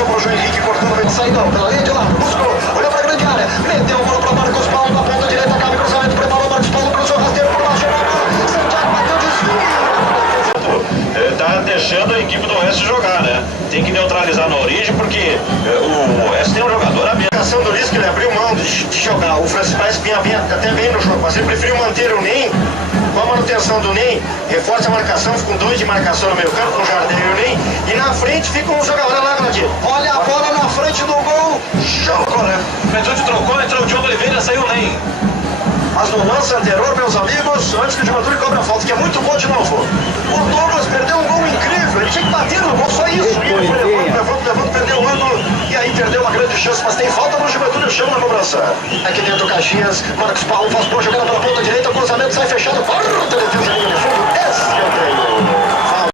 passou pro João Henrique, cortando bem saída pela linha de lado, buscou, olhou pra grande área, meteu a bola pra Marcos Paulo, na ponta direita, cabe cruzamento, preparou Marcos Paulo, cruzou rasteiro por baixo, Santiago bateu, desvio. Tá deixando a equipe do Oeste jogar, né? Tem que neutralizar na origem, porque o Oeste tem um jogador a menos. A ação do Lisca, ele abriu mão de jogar. O Francis Paz vinha até bem no jogo, mas ele preferiu manter o Ney. Com a manutenção do Ney, reforça a marcação, fica com 2 de marcação no meio campo, com o Jardel e o Ney. E na frente fica um jogador lá, Gladir. Olha a bola na frente do gol. Jogou, né? Juventude trocou, entrou o Diogo Oliveira, saiu o Ney. Mas no lance anterior, meus amigos, antes que o Juventude cobra a falta, que é muito bom de novo. O Douglas perdeu um gol incrível, ele tinha que bater no gol, só isso. E ele foi levando, perdeu o ângulo, e aí perdeu uma grande chance, mas tem falta no Juventude, o chão na cobrança. Aqui dentro o Caxias, Marcos Paulo faz boa jogada pela ponta direita, o cruzamento sai fechado, corta a defesa linha de fundo, escanteio.